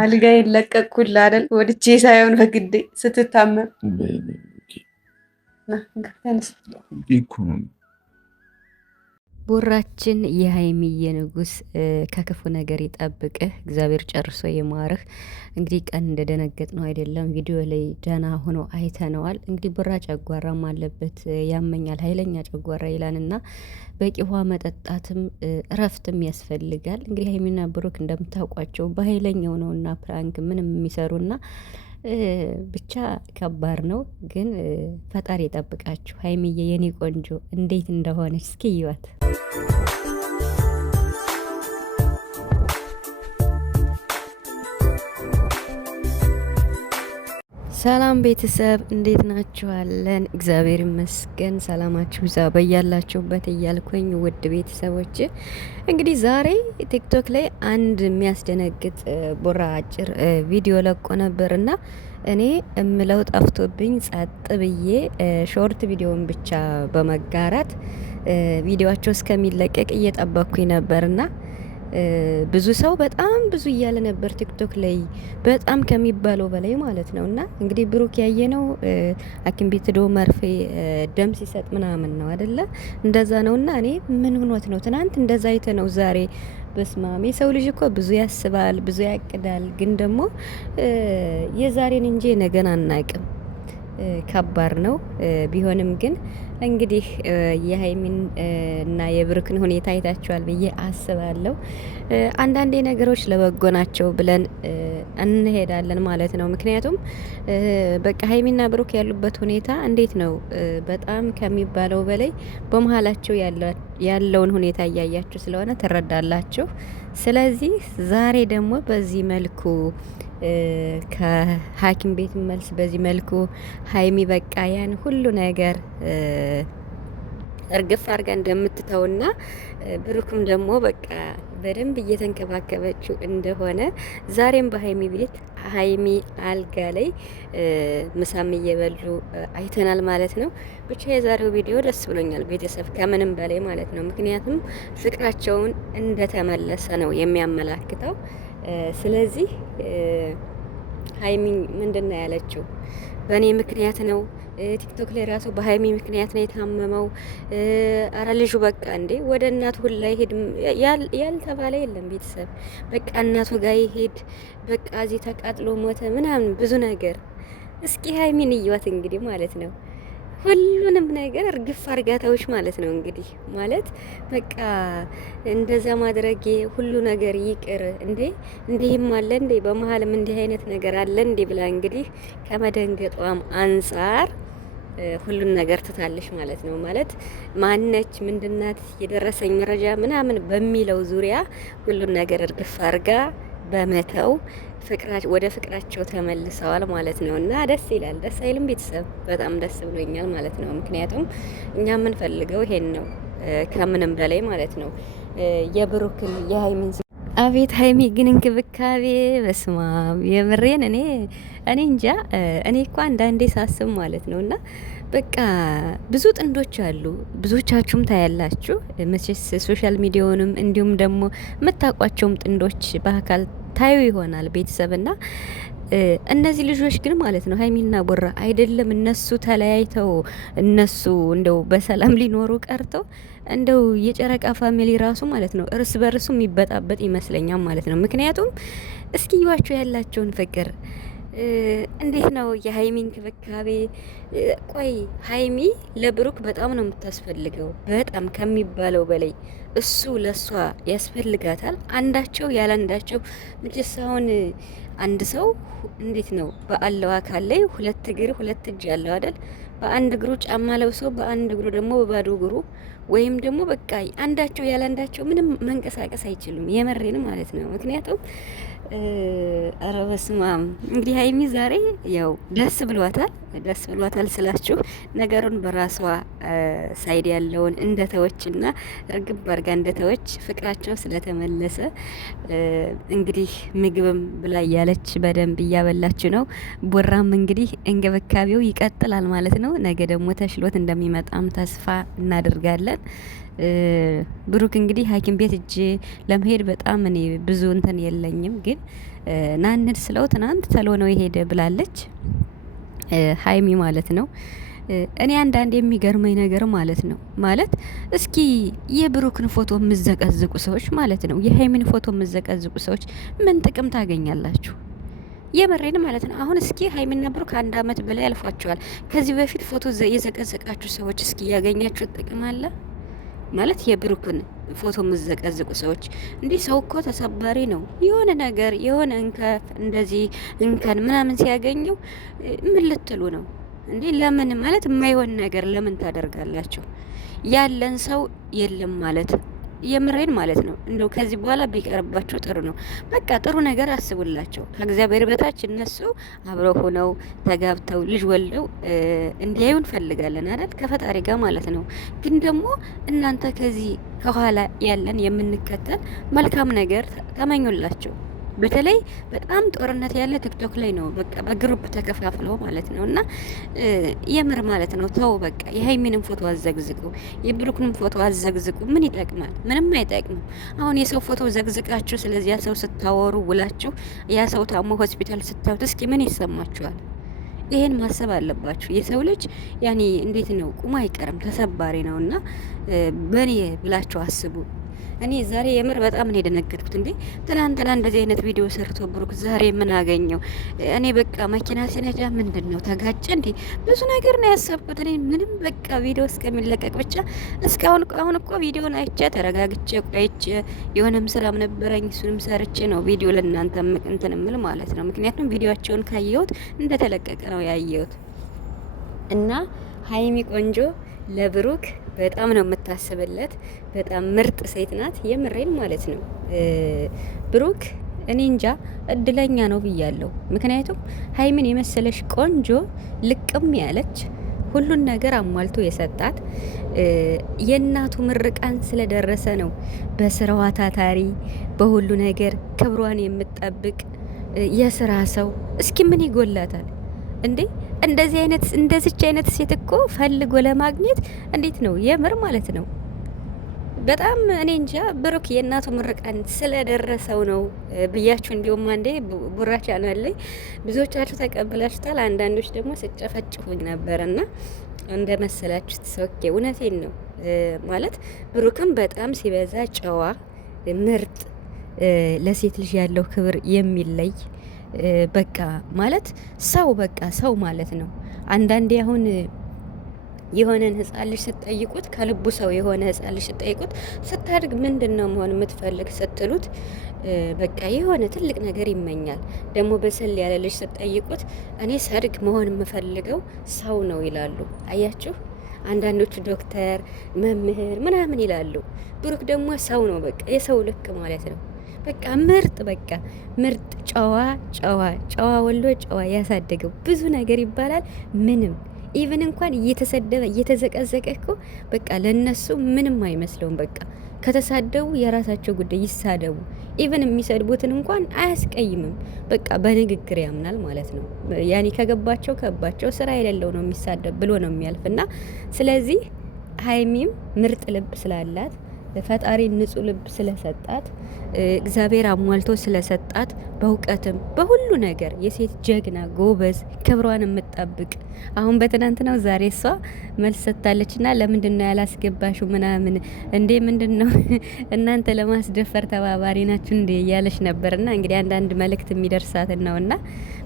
አልጋ ይለቀቅኩልህ አይደል? ወድጄ ሳይሆን በግዴ ስትታመም ቦራችን የሀይሚዬ ንጉስ ከክፉ ነገር ይጠብቅህ፣ እግዚአብሔር ጨርሶ ይማርህ። እንግዲህ ቀን እንደደነገጥ ነው አይደለም፣ ቪዲዮ ላይ ደህና ሆኖ አይተነዋል። እንግዲህ ቦራ ጨጓራም አለበት ያመኛል፣ ኃይለኛ ጨጓራ ይላልና በቂ ውሃ መጠጣትም እረፍትም ያስፈልጋል። እንግዲህ ሀይሚና ብሩክ እንደምታውቋቸው በኃይለኛው ነውና ፕራንክ ምንም የሚሰሩና ብቻ ከባድ ነው። ግን ፈጣሪ የጠብቃችሁ። ሀይሚዬ የኔ ቆንጆ እንዴት እንደሆነች እስኪ እዩዋት። ሰላም ቤተሰብ እንዴት ናችኋለን? እግዚአብሔር ይመስገን። ሰላማችሁ ዛ በያላችሁበት እያልኩኝ ውድ ቤተሰቦች እንግዲህ ዛሬ ቲክቶክ ላይ አንድ የሚያስደነግጥ ቦራ አጭር ቪዲዮ ለቆ ነበርና እኔ እምለው ጠፍቶብኝ ጸጥ ብዬ ሾርት ቪዲዮን ብቻ በመጋራት ቪዲዮቸው እስከሚለቀቅ እየጠበቅኩኝ ነበርና ብዙ ሰው በጣም ብዙ እያለ ነበር ቲክቶክ ላይ በጣም ከሚባለው በላይ ማለት ነው። እና እንግዲህ ብሩክ ያየነው ሐኪም ቤት ዶ መርፌ ደም ሲሰጥ ምናምን ነው አይደለ? እንደዛ ነው። እና እኔ ምን ሆኖት ነው ትናንት እንደዛ አይተ ነው ዛሬ በስማም የሰው ልጅ እኮ ብዙ ያስባል፣ ብዙ ያቅዳል። ግን ደግሞ የዛሬን እንጂ ነገን አናቅም። ከባድ ነው። ቢሆንም ግን እንግዲህ የሀይሚን እና የብሩክን ሁኔታ አይታችኋል ብዬ አስባለሁ። አንዳንዴ ነገሮች ለበጎ ናቸው ብለን እንሄዳለን ማለት ነው። ምክንያቱም በቃ ሀይሚና ብሩክ ያሉበት ሁኔታ እንዴት ነው? በጣም ከሚባለው በላይ በመሀላቸው ያለውን ሁኔታ እያያችሁ ስለሆነ ትረዳላችሁ። ስለዚህ ዛሬ ደግሞ በዚህ መልኩ ከሐኪም ቤት መልስ በዚህ መልኩ ሀይሚ በቃ ያን ሁሉ ነገር እርግፍ አድርጋ እንደምትተውና ብሩክም ደግሞ በቃ በደንብ እየተንከባከበችው እንደሆነ ዛሬም በሀይሚ ቤት ሀይሚ አልጋ ላይ ምሳም እየበሉ አይተናል ማለት ነው። ብቻ የዛሬው ቪዲዮ ደስ ብሎኛል ቤተሰብ ከምንም በላይ ማለት ነው። ምክንያቱም ፍቅራቸውን እንደተመለሰ ነው የሚያመላክተው። ስለዚህ ሀይሚ ምንድን ነው ያለችው? በእኔ ምክንያት ነው ቲክቶክ ላይ ራሱ በሀይሚ ምክንያት ነው የታመመው። አረ ልጁ በቃ እንዴ ወደ እናቱ ሁላ ይሄድ ያልተባለ የለም ቤተሰብ። በቃ እናቱ ጋር ይሄድ በቃ እዚህ ተቃጥሎ ሞተ ምናምን ብዙ ነገር። እስኪ ሀይሚን እዩዋት እንግዲህ ማለት ነው። ሁሉንም ነገር እርግፍ አርጋታዎች ማለት ነው። እንግዲህ ማለት በቃ እንደዛ ማድረጌ ሁሉ ነገር ይቅር እንዴ እንዲህም አለ እንዴ በመሀልም እንዲህ አይነት ነገር አለ እንዴ ብላ እንግዲህ ከመደንገጧም አንጻር ሁሉን ነገር ትታለሽ ማለት ነው። ማለት ማነች ምንድናት የደረሰኝ መረጃ ምናምን በሚለው ዙሪያ ሁሉን ነገር እርግፍ አርጋ በመተው ወደ ፍቅራቸው ተመልሰዋል ማለት ነው። እና ደስ ይላል። ደስ አይልም ቤተሰብ? በጣም ደስ ብሎኛል ማለት ነው። ምክንያቱም እኛ የምንፈልገው ይሄን ነው ከምንም በላይ ማለት ነው። የብሩክን የሀይሚን አቤት ሀይሚ ግን እንክብካቤ በስማ የምሬን እኔ እንጃ። እኔ እኮ አንዳንዴ ሳስብ ማለት ነው እና በቃ ብዙ ጥንዶች አሉ፣ ብዙዎቻችሁም ታያላችሁ መቼስ ሶሻል ሚዲያውንም እንዲሁም ደግሞ የምታውቋቸውም ጥንዶች በአካል ታዩ ይሆናል ቤተሰብና እነዚህ ልጆች ግን ማለት ነው ሀይሚና ቦራ አይደለም እነሱ ተለያይተው እነሱ እንደው በሰላም ሊኖሩ ቀርተው እንደው የጨረቃ ፋሚሊ ራሱ ማለት ነው እርስ በርሱ የሚበጣበጥ ይመስለኛል ማለት ነው። ምክንያቱም እስኪ ይዋቸው ያላቸውን ፍቅር እንዴት ነው የሀይሚ እንክብካቤ? ቆይ ሀይሚ ለብሩክ በጣም ነው የምታስፈልገው፣ በጣም ከሚባለው በላይ እሱ ለሷ ያስፈልጋታል። አንዳቸው ያለ አንዳቸው ምንጭስ አሁን አንድ ሰው እንዴት ነው በአለው አካል ላይ ሁለት እግር ሁለት እጅ ያለው አይደል? በአንድ እግሩ ጫማ ለብሶ በአንድ እግሩ ደግሞ በባዶ እግሩ ወይም ደግሞ በቃ አንዳቸው ያለ አንዳቸው ምንም መንቀሳቀስ አይችሉም። የመሬን ማለት ነው። ምክንያቱም ኧረ በስመ አብ እንግዲህ ሀይሚ ዛሬ ያው ደስ ብሏታል ስላችሁ ነገሩን በራሷ ሳይድ ያለውን እንደተወችና እርግብ አርጋ እንደተወች ፍቅራቸው ስለተመለሰ እንግዲህ ምግብም ብላ እያለች በደንብ እያበላች ነው። ቦራም እንግዲህ እንክብካቤው ይቀጥላል ማለት ነው። ነገ ደግሞ ተሽሎት እንደሚመጣም ተስፋ እናደርጋለን። ብሩክ እንግዲህ ሐኪም ቤት እጅ ለመሄድ በጣም እኔ ብዙ እንትን የለኝም፣ ግን ናንድ ስለው ትናንት ተሎ ነው የሄደ ብላለች ሀይሚ ማለት ነው። እኔ አንዳንድ የሚገርመኝ ነገር ማለት ነው ማለት እስኪ የብሩክን ፎቶ የምዘቀዝቁ ሰዎች ማለት ነው የሀይሚን ፎቶ የምዘቀዝቁ ሰዎች ምን ጥቅም ታገኛላችሁ? የመሬን ማለት ነው። አሁን እስኪ ሀይሚና ብሩክ 1 አመት በላይ ያልፏቸዋል። ከዚህ በፊት ፎቶ የዘቀዘቃችሁ ሰዎች እስኪ ያገኛችሁ ጥቅም አለ ማለት? የብሩክን ፎቶ የምዘቀዝቁ ሰዎች እንዲህ ሰው እኮ ተሰባሪ ነው። የሆነ ነገር የሆነ እንከፍ እንደዚህ እንከን ምናምን ሲያገኘው ምን ልትሉ ነው እንዴ? ለምን ማለት የማይሆን ነገር ለምን ታደርጋላችሁ? ያለን ሰው የለም ማለት የምሬን ማለት ነው። እንደው ከዚህ በኋላ ቢቀርባቸው ጥሩ ነው። በቃ ጥሩ ነገር አስቡላቸው። ከእግዚአብሔር በታች እነሱ አብረው ሆነው ተጋብተው ልጅ ወልደው እንዲያዩ እንፈልጋለን አይደል? ከፈጣሪ ጋር ማለት ነው። ግን ደግሞ እናንተ ከዚህ ከኋላ ያለን የምንከተል መልካም ነገር ተመኙላቸው። በተለይ በጣም ጦርነት ያለ ቲክቶክ ላይ ነው። በቃ በግሩፕ ተከፋፍለው ማለት ነው። እና የምር ማለት ነው ተው በቃ የሀይሚንም ፎቶ አዘግዝቁ፣ የብሩክንም ፎቶ አዘግዝቁ። ምን ይጠቅማል? ምንም አይጠቅምም። አሁን የሰው ፎቶ ዘግዝቃችሁ ስለዚያ ሰው ስታወሩ ውላችሁ ያ ሰው ታሞ ሆስፒታል ስታዩት እስኪ ምን ይሰማችኋል? ይሄን ማሰብ አለባችሁ። የሰው ልጅ ያኔ እንዴት ነው ቁሞ አይቀርም ተሰባሪ ነውና በኔ ብላችሁ አስቡ። እኔ ዛሬ የምር በጣም ነው የደነገጥኩት። እንዴ ትናንትና እንደዚህ አይነት ቪዲዮ ሰርቶ ብሩክ ዛሬ ምን አገኘው? እኔ በቃ መኪና ሲነጃ ምንድነው ተጋጨ እንዴ? ብዙ ነገር ነው ያሰብኩት እኔ ምንም በቃ ቪዲዮ እስከሚለቀቅ ብቻ እስካሁን አሁን እኮ ቪዲዮን አይቼ ተረጋግቼ ቆይቼ የሆነም ስራም ነበረኝ እሱንም ሰርቼ ነው ቪዲዮ ለእናንተ እንትን ምል ማለት ነው። ምክንያቱም ቪዲዮአቸውን ካየሁት እንደተለቀቀ ነው ያየሁት። እና ሀይሚ ቆንጆ ለብሩክ በጣም ነው የምታስብለት። በጣም ምርጥ ሴት ናት። የምሬን ማለት ነው። ብሩክ እኔ እንጃ እድለኛ ነው ብያለሁ። ምክንያቱም ሀይሚን የመሰለሽ ቆንጆ ልቅም ያለች ሁሉን ነገር አሟልቶ የሰጣት የእናቱ ምርቃን ስለደረሰ ነው። በስራዋ ታታሪ፣ በሁሉ ነገር ክብሯን የምትጠብቅ የስራ ሰው። እስኪ ምን ይጎላታል እንዴ? እንደዚች አይነት ሴት እኮ ፈልጎ ለማግኘት እንዴት ነው የምር ማለት ነው። በጣም እኔ እንጃ ብሩክ የእናቱ ምርቃን ስለደረሰው ነው ብያችሁ። እንዲሁም አንዴ ቡራ ቻናል ላይ ብዙዎቻችሁ ተቀብላችሁታል፣ አንዳንዶች ደግሞ ስጨፈጭፉኝ ነበርና እንደ መሰላችሁ ተሰውኬ። እውነቴን ነው ማለት ብሩክም በጣም ሲበዛ ጨዋ፣ ምርጥ፣ ለሴት ልጅ ያለው ክብር የሚለይ በቃ ማለት ሰው በቃ ሰው ማለት ነው። አንዳንዴ አሁን የሆነን ህፃን ልጅ ስትጠይቁት ከልቡ ሰው የሆነ ህፃን ልጅ ስትጠይቁት ስታድግ ምንድን ነው መሆን የምትፈልግ ስትሉት በቃ የሆነ ትልቅ ነገር ይመኛል። ደግሞ በሰል ያለ ልጅ ስትጠይቁት እኔ ሳድግ መሆን የምፈልገው ሰው ነው ይላሉ። አያችሁ፣ አንዳንዶቹ ዶክተር፣ መምህር ምናምን ይላሉ። ብሩክ ደግሞ ሰው ነው በቃ የሰው ልክ ማለት ነው። በቃ ምርጥ በቃ ምርጥ ጨዋ ጨዋ ጨዋ ወሎ ጨዋ ያሳደገው ብዙ ነገር ይባላል። ምንም ኢቭን እንኳን እየተሰደበ እየተዘቀዘቀ እኮ በቃ ለነሱ ምንም አይመስለውም። በቃ ከተሳደቡ የራሳቸው ጉዳይ ይሳደቡ። ኢቭን የሚሰድቡትን እንኳን አያስቀይምም። በቃ በንግግር ያምናል ማለት ነው። ያኔ ከገባቸው ስራ የሌለው ነው የሚሳደብ ብሎ ነው የሚያልፍና ስለዚህ ሀይሚም ምርጥ ልብ ስላላት ፈጣሪ ንጹህ ልብ ስለሰጣት እግዚአብሔር አሟልቶ ስለሰጣት በእውቀትም በሁሉ ነገር የሴት ጀግና ጎበዝ ክብሯን የምትጠብቅ አሁን በትናንትናው ዛሬ እሷ መልስ ሰጥታለችና ለምንድን ነው ያላስገባሽው ምናምን እንዴ ምንድነው እናንተ ለማስደፈር ተባባሪ ናችሁ እንዴ እያለች ነበርና እንግዲህ አንዳንድ መልእክት የሚደርሳት ነውና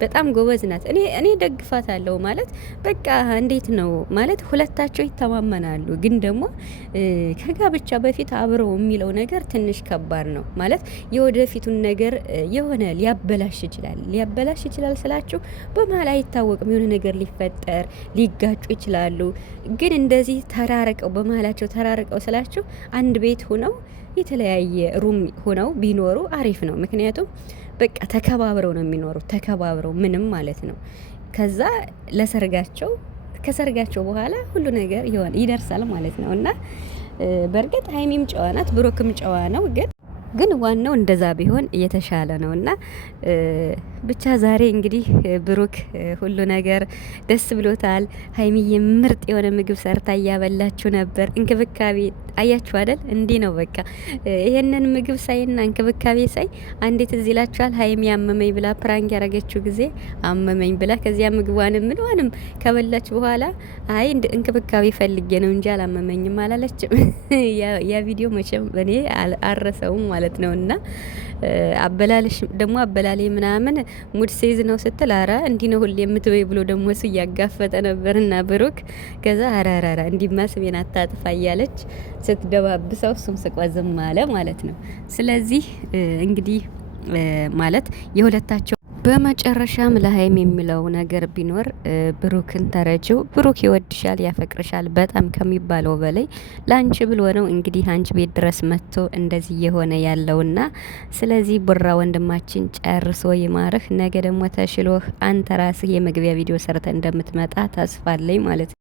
በጣም ጎበዝ ናት። እኔ ደግፋታለሁ ማለት በቃ እንዴት ነው ማለት ሁለታቸው ይተማመናሉ። ግን ደግሞ ከጋብቻ በፊት አብረው የሚለው ነገር ትንሽ ከባድ ነው ማለት የወደፊቱን ነገር የሆነ ሊያበላሽ ይችላል ስላችሁ በመሀል አይታወቅም። የሆነ ነገር ሊፈጠር ሊጋጩ ይችላሉ። ግን እንደዚህ ተራርቀው በመሀላቸው ተራርቀው ስላችሁ አንድ ቤት ሆነው የተለያየ ሩም ሆነው ቢኖሩ አሪፍ ነው። ምክንያቱም በቃ ተከባብረው ነው የሚኖሩት። ተከባብረው ምንም ማለት ነው። ከዛ ከሰርጋቸው በኋላ ሁሉ ነገር ይደርሳል ማለት ነው። እና በእርግጥ ሀይሚም ጨዋ ናት፣ ብሩክም ጨዋ ነው። ግን ግን ዋናው እንደዛ ቢሆን እየተሻለ ነው እና ብቻ ዛሬ እንግዲህ ብሩክ ሁሉ ነገር ደስ ብሎታል። ሀይሚዬ ምርጥ የሆነ ምግብ ሰርታ እያበላችሁ ነበር። እንክብካቤ አያችሁ አይደል? እንዲህ ነው በቃ። ይሄንን ምግብ ሳይና እንክብካቤ ሳይ አንዴት እዚህ ይላችኋል። ሀይሚ አመመኝ ብላ ፕራንክ ያረገችው ጊዜ አመመኝ ብላ ከዚያ ምግቧንም ምንዋንም ከበላች በኋላ አይ እንክብካቤ ፈልጌ ነው እንጂ አላመመኝም አላለችም። ያ ቪዲዮ መቼም እኔ አልረሰውም ማለት ነውና አበላልሽ ደግሞ አበላሌ ምናምን ሙድ ሴዝ ነው ስትል አረ እንዲህ ነው ሁሌ የምትበይ ብሎ ደግሞ እሱ እያጋፈጠ ነበርና ብሩክ ከዛ አራራራ እንዲማ ስሜን አታጥፋ እያለች ስትደባብሰው እሱም ስቋዝም አለ ማለት ነው። ስለዚህ እንግዲህ ማለት የሁለታቸው በመጨረሻም ለሀይም የሚለው ነገር ቢኖር ብሩክን ተረጂው። ብሩክ ይወድሻል፣ ያፈቅርሻል በጣም ከሚባለው በላይ ለአንቺ ብሎ ነው እንግዲህ አንቺ ቤት ድረስ መጥቶ እንደዚህ የሆነ ያለውና ስለዚህ ቡራ ወንድማችን ጨርሶ ይማርህ። ነገ ደግሞ ተሽሎህ አንተ ራስህ የመግቢያ ቪዲዮ ሰርተ እንደምትመጣ ተስፋ አለኝ ማለት ነው።